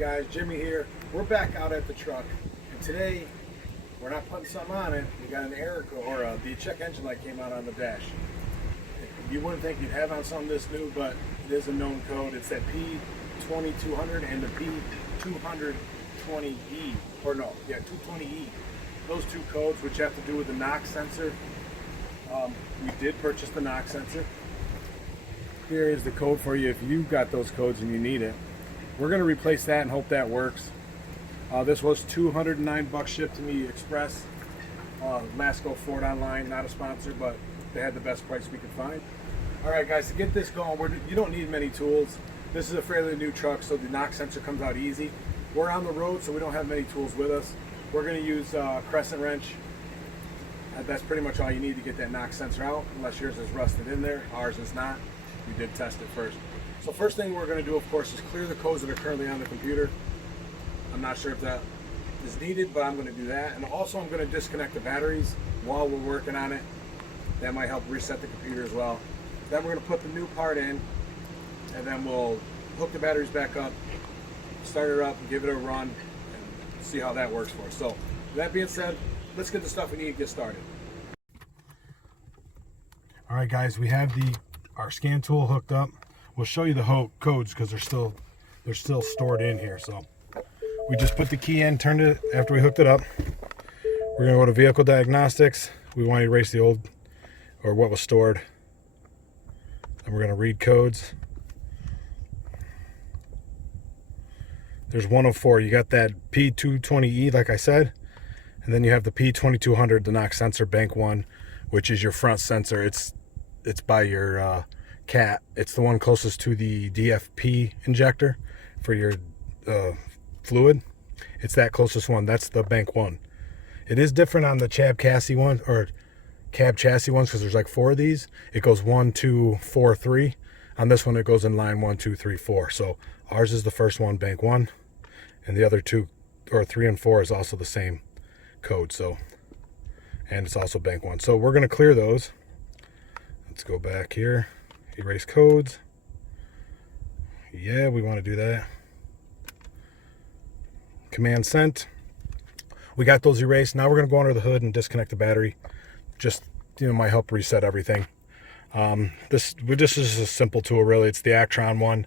guys, Jimmy here. We're back out at the truck, and today we're not putting something on it. We got an error code, or the check engine light came out on the dash. You wouldn't think you'd have on something this new, but it is a known code. It's that P2200 and the P220E, or no, yeah, 220E. Those two codes, which have to do with the knock sensor. We did purchase the knock sensor. Here is the code for you if you've got those codes and you need it. We're going to replace that and hope that works. This was $209 shipped to me express. Masco Ford online, not a sponsor, but they had the best price we could find. All right, guys, to get this going, you don't need many tools. This is a fairly new truck, so the knock sensor comes out easy. We're on the road, so we don't have many tools with us. We're going to use a crescent wrench. That's pretty much all you need to get that knock sensor out, unless yours is rusted in there. Ours is not. We did test it first. So first thing we're going to do, of course, is clear the codes that are currently on the computer. I'm not sure if that is needed, but I'm going to do that. And also I'm going to disconnect the batteries while we're working on it. That might help reset the computer as well. Then we're going to put the new part in, and then we'll hook the batteries back up, start it up, and give it a run, and see how that works for us. So with that being said, let's get the stuff we need to get started. All right, guys, we have our scan tool hooked up. We'll show you the codes because they're still stored in here. So we just put the key in, turned it after we hooked it up. We're gonna go to vehicle diagnostics. We want to erase the old or what was stored. And we're gonna read codes. There's 104. You got that P220E, like I said, and then you have the P2200, the knock sensor, bank 1, which is your front sensor. It's by your cat. It's the one closest to the DFP injector for your fluid. It's that closest one. That's the bank 1. It is different on the cab chassis one, or cab chassis ones, because there's like 4 of these. It goes 1, 2, 4, 3. On this one, it goes in line 1, 2, 3, 4. So ours is the first one, bank 1, and the other 2 or 3 and 4 is also the same code. So, and it's also bank 1. So we're going to clear those. Let's go back here, erase codes. Yeah, we want to do that. Command sent. We got those erased. Now we're going to go under the hood and disconnect the battery. Just, might help reset everything. This is a simple tool, really. It's the Actron one.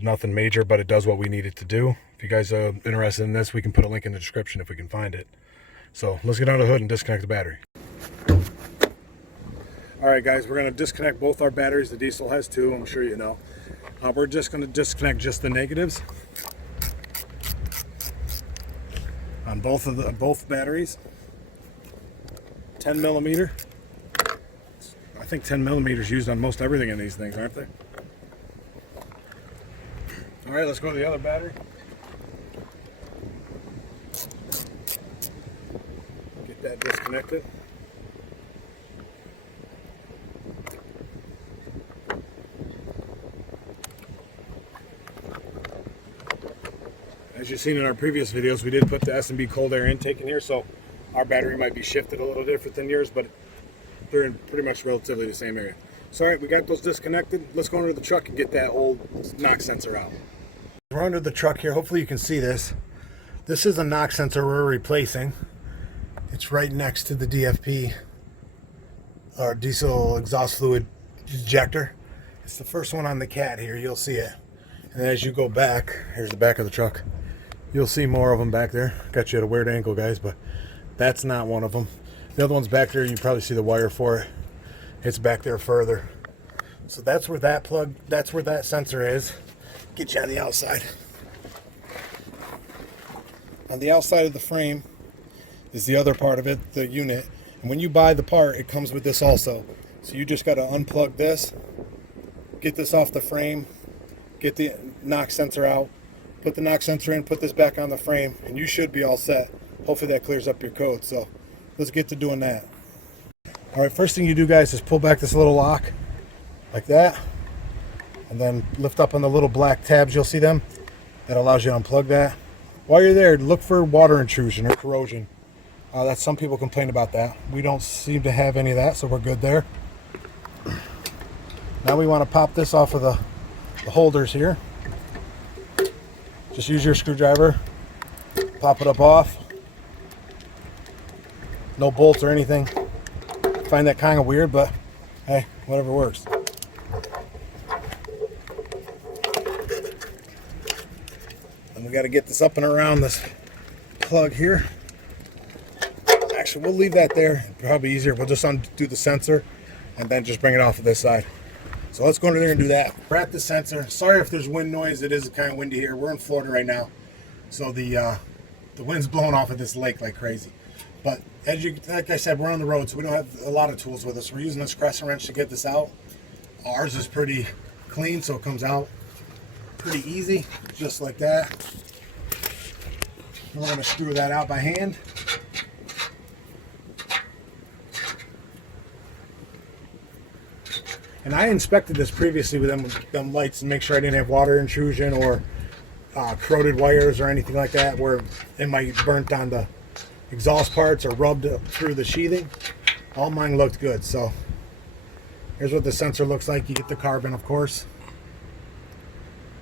Nothing major, but it does what we need it to do. If you guys are interested in this, we can put a link in the description if we can find it. So let's get under the hood and disconnect the battery. All right, guys, we're going to disconnect both our batteries. The diesel has 2, I'm sure you know. We're just going to disconnect just the negatives on both batteries. 10 millimeter. I think 10 millimeters used on most everything in these things, aren't they? All right, let's go to the other battery. Get that disconnected. As you've seen in our previous videos, we did put the S&B cold air intake in here, so our battery might be shifted a little different than yours, but they're in pretty much relatively the same area. So all right, we got those disconnected. Let's go under the truck and get that old knock sensor out. We're under the truck here. Hopefully you can see this. This is a knock sensor we're replacing. It's right next to the DFP, or diesel exhaust fluid injector. It's the first one on the cat here. You'll see it. And as you go back, here's the back of the truck. You'll see more of them back there. Got you at a weird angle, guys, but that's not one of them. The other one's back there. You probably see the wire for it. It's back there further. So that's where that sensor is. Get you on the outside. On the outside of the frame is the other part of it, the unit. And when you buy the part, it comes with this also. So you just got to unplug this, get this off the frame, get the knock sensor out, put the knock sensor in, put this back on the frame, and you should be all set. Hopefully that clears up your code. So let's get to doing that. All right, first thing you do, guys, is pull back this little lock like that, and then lift up on the little black tabs. You'll see them. That allows you to unplug that. While you're there, look for water intrusion or corrosion. That's, some people complain about that. We don't seem to have any of that, so we're good there. Now we want to pop this off of the holders here. Just use your screwdriver, pop it up off. No bolts or anything. Find that kind of weird, but hey, whatever works. And we got to get this up and around this plug here. Actually, we'll leave that there. Probably easier. We'll just undo the sensor and then just bring it off of this side. So let's go under there and do that. We're at the sensor. Sorry if there's wind noise. It is kind of windy here. We're in Florida right now, so the wind's blowing off of this lake like crazy. But as you, like I said, we're on the road, so we don't have a lot of tools with us. We're using this crescent wrench to get this out. Ours is pretty clean, so it comes out pretty easy, just like that. And we're going to screw that out by hand. And I inspected this previously with them lights to make sure I didn't have water intrusion or corroded wires or anything like that where it might burnt on the exhaust parts or rubbed through the sheathing. All mine looked good. So here's what the sensor looks like. You get the carbon, of course,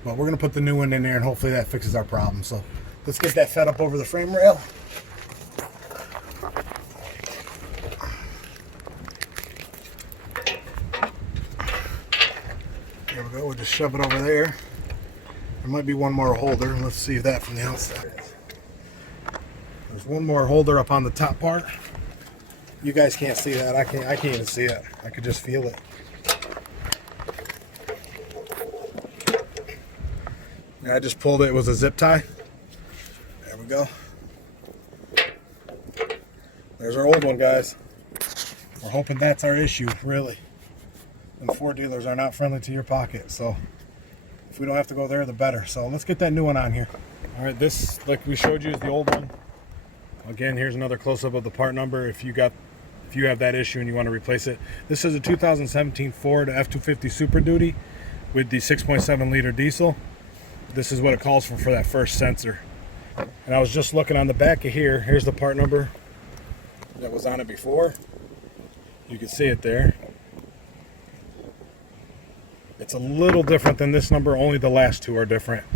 but we're going to put the new one in there and hopefully that fixes our problem. So let's get that fed up over the frame rail. There we go. We'll just shove it over there. There might be one more holder. Let's see that from the outside. There's one more holder up on the top part. You guys can't see that. I can't even see it. I could just feel it. Yeah, I just pulled it. It was a zip tie. There we go. There's our old one, guys. We're hoping that's our issue, really. And Ford dealers are not friendly to your pocket, so if we don't have to go there, the better. So let's get that new one on here. All right, this, like we showed you, is the old one. Again, here's another close-up of the part number if you have that issue and you want to replace it. This is a 2017 Ford F250 Super Duty with the 6.7 liter diesel. This is what it calls for that first sensor. And I was just looking on the back of here. Here's the part number that was on it before. You can see it there. It's a little different than this number. Only the last two are different.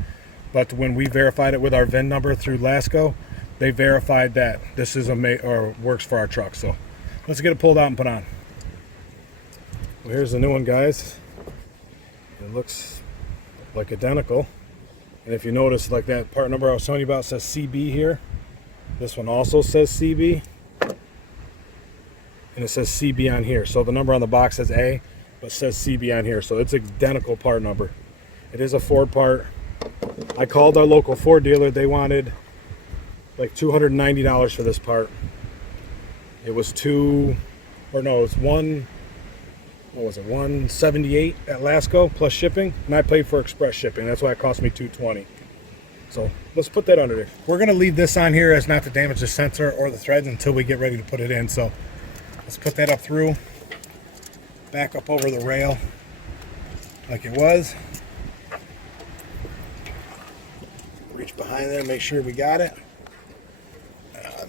But when we verified it with our VIN number through Lasco, they verified that this is works for our truck. So let's get it pulled out and put on. Well, here's the new one, guys. It looks like identical. And if you notice, like that part number I was telling you about says CB here. This one also says CB. And it says CB on here. So the number on the box says A, but says CB on here. So it's identical part number. It is a Ford part. I called our local Ford dealer. They wanted like $290 for this part. It was what was it, 178 at Lasco plus shipping, and I paid for express shipping. That's why it cost me $220. So let's put that under there. We're going to leave this on here as not to damage the sensor or the threads until we get ready to put it in. So let's put that up through, back up over the rail like it was. Reach behind there, make sure we got it.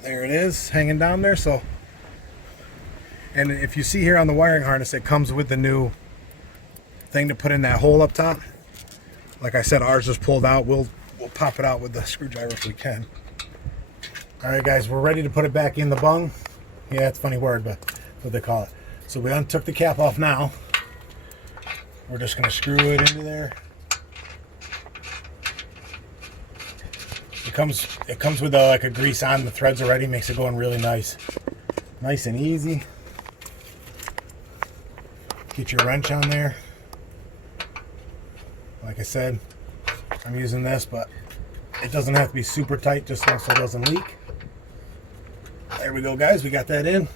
There it is, hanging down there. So, and if you see here on the wiring harness, it comes with the new thing to put in that hole up top. Like I said, ours is pulled out. We'll pop it out with the screwdriver if we can. All right, guys, we're ready to put it back in the bung. Yeah, it's a funny word, but that's what they call it. So we untook the cap off now. We're just going to screw it into there. It comes with like a grease on the threads already, makes it going really nice and easy. Get your wrench on there. Like I said, I'm using this, but it doesn't have to be super tight, just so it doesn't leak. There we go, guys. We got that in.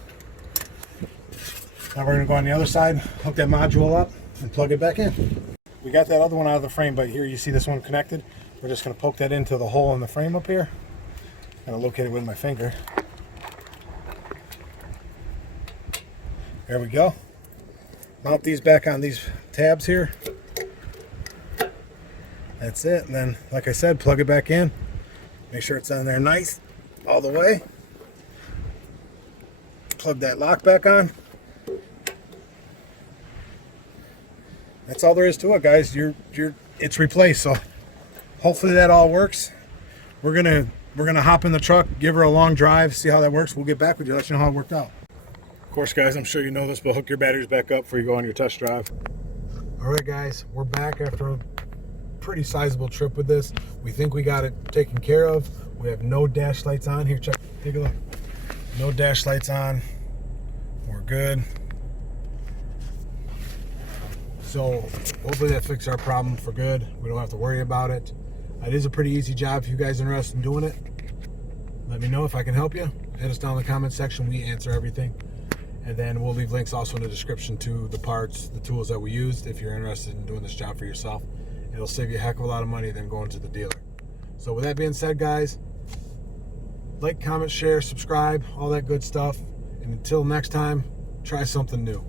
Now we're going to go on the other side, hook that module up, and plug it back in. We got that other one out of the frame, but here you see this one connected. We're just going to poke that into the hole in the frame up here. I'm going to locate it with my finger. There we go. Mount these back on these tabs here. That's it. And then, like I said, plug it back in. Make sure it's on there nice all the way. Plug that lock back on. That's all there is to it, guys. It's replaced, so hopefully that all works. We're gonna hop in the truck, give her a long drive, see how that works. We'll get back with you, let you know how it worked out. Of course, guys, I'm sure you know this, but hook your batteries back up before you go on your test drive. All right, guys, we're back after a pretty sizable trip with this. We think we got it taken care of. We have no dash lights on. Here, check, take a look. No dash lights on. We're good. So hopefully that fixed our problem for good. We don't have to worry about it. It is a pretty easy job. If you guys are interested in doing it, let me know if I can help you. Hit us down in the comment section. We answer everything. And then we'll leave links also in the description to the parts, the tools that we used if you're interested in doing this job for yourself. It'll save you a heck of a lot of money than going to the dealer. So with that being said, guys, like, comment, share, subscribe, all that good stuff. And until next time, try something new.